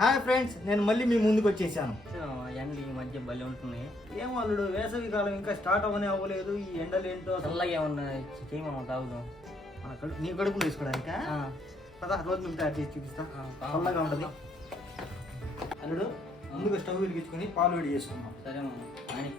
Hi friends, నేను మళ్ళీ మీ ముందుకు వచ్చేసాను. ఎండలు ఈ మధ్య భలే ఉంటున్నాయి. ఏం అల్లుడు, వేసవి కాలం ఇంకా స్టార్ట్ అవ్వలేదు. ఈ ఎండలు ఏంటో చల్లగా ఏమన్నా చేయమా తాగుదాం. నీ కడుపులో వేసుకోవడానిక పదా రోజు మీకు తయారు చేసి చూపిస్తా. చల్లగా ఉంటుంది. అల్లుడు ముందుగా స్టవ్ వెలిగించుకొని పాలు వేడి చేసుకున్నాం. సరే అని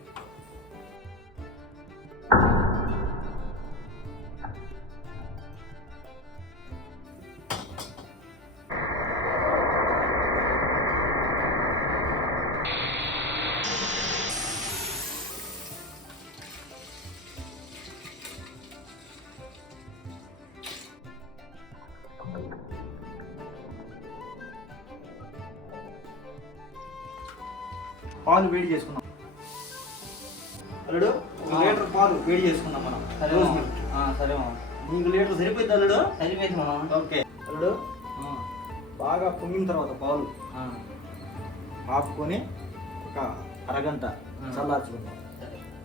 పాలు వేడి చేసుకున్నాం. అల్లుడు 1 లీటర్ పాలు వేడి చేసుకున్నాం మనం. సరే నీకు లీటర్ సరిపోయింది అల్లుడు? సరిపోయింది మనం. ఓకే అల్లుడు, బాగా పొంగిన తర్వాత పాలు ఆపుకొని ఒక అరగంట చల్లార్చుకుందాం.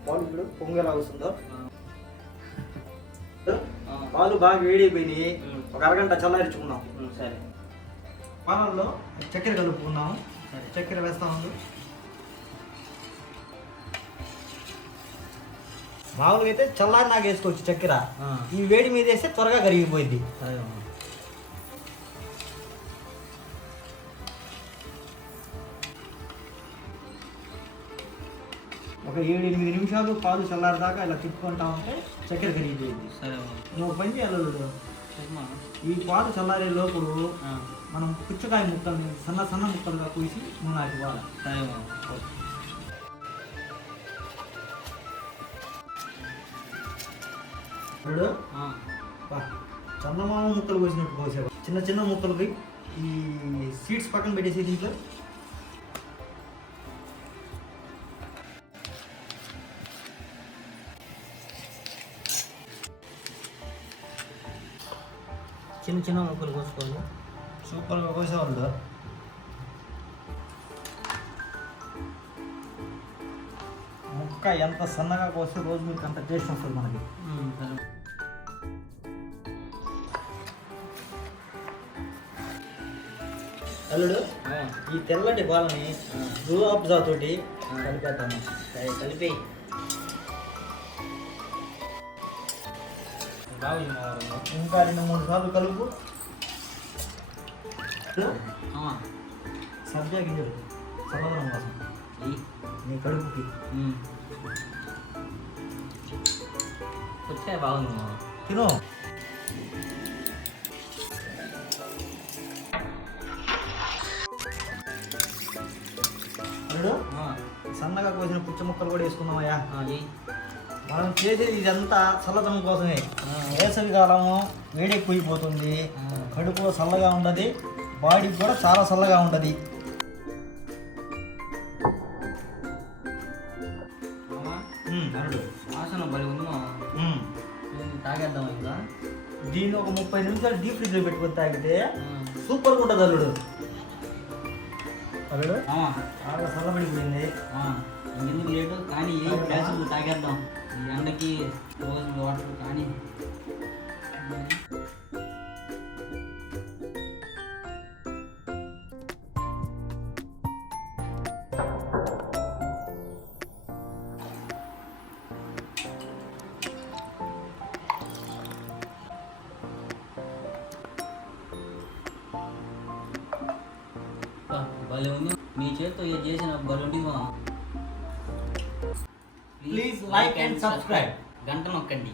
పాలు ఇప్పుడు పొంగేలా వస్తుందో. పాలు బాగా వేడైపోయినాయి. ఒక అరగంట చల్లారించుకున్నాం. సరే, పాలల్లో చక్కెర కలుపుకున్నాము. చక్కెర వేస్తా ఉంది. మామూలుగా అయితే చల్లారి నాకు వేసుకోవచ్చు చక్కెర. ఈ వేడి మీద వేస్తే త్వరగా కరిగిపోయింది. ఒక 7-8 నిమిషాలు పాలు చల్లారిదాకా ఇలా తిప్పుకుంటా ఉంటే చక్కెర కరిగిపోయింది. సరే, నువ్వు పని చేయాలి. ఈ పాలు చల్లారే లోపు మనం పుచ్చకాయ ముక్కల్ని సన్న ముక్కలుగా కూసి నూనె ఇవ్వాలి. సరే ఇప్పుడు చందమామ ముక్కలు కోసినట్టు కోసేవా. చిన్న ముక్కలకి ఈ సీడ్స్ పక్కన పెట్టేసి దీంట్లో చిన్న ముక్కలు కోసుకోవాలి. సూపర్గా కోసేవాళ్ళు. ముక్క ఎంత సన్నగా కోస్తే రోజు మీకు అంత టేస్ట్ వస్తుంది మనకి. అల్లుడు, ఈ తెల్లటి పాలని రూఅబ్జా తోటి కలిపేద్దాము. కలిపి ఇంకా 2-3 సార్లు కలుపు. సబ్జా గింజలు చల్లదనం కోసం నీ కడుపుకి. పుచ్చకాయ బాగుంది తిను. అల్లుడు, సన్నగా కోసిన పుచ్చ ముక్కలు కూడా వేసుకున్నామయ్యా. మనం చేసేది ఇదంతా చల్లదనం కోసమే. వేసవి కాలము వేడెక్కువైపోతుంది, కడుపు చల్లగా ఉండదు, బాడీకి కూడా చాలా చల్లగా ఉంటుంది. వాసన బలి ఉంది. తాగేద్దాం ఇంకా. దీన్ని ఒక 30 నిమిషాలు డీప్ ఫ్రిడ్జ్లో పెట్టుకొని తాగితే సూపర్గా ఉంటుంది అల్లుడు. అల్లుడు బాగా చల్లబడిపోయింది. ఎందుకు లేటు కానీ గ్లాసులు తాగేద్దాం. ఈ ఎండకి రోజు వాటర్ కానీ. భలే ఉంది. మీ చేతితో ఏది చేసిన భలే ఉంది. Please like and subscribe. గంట నొక్కండి.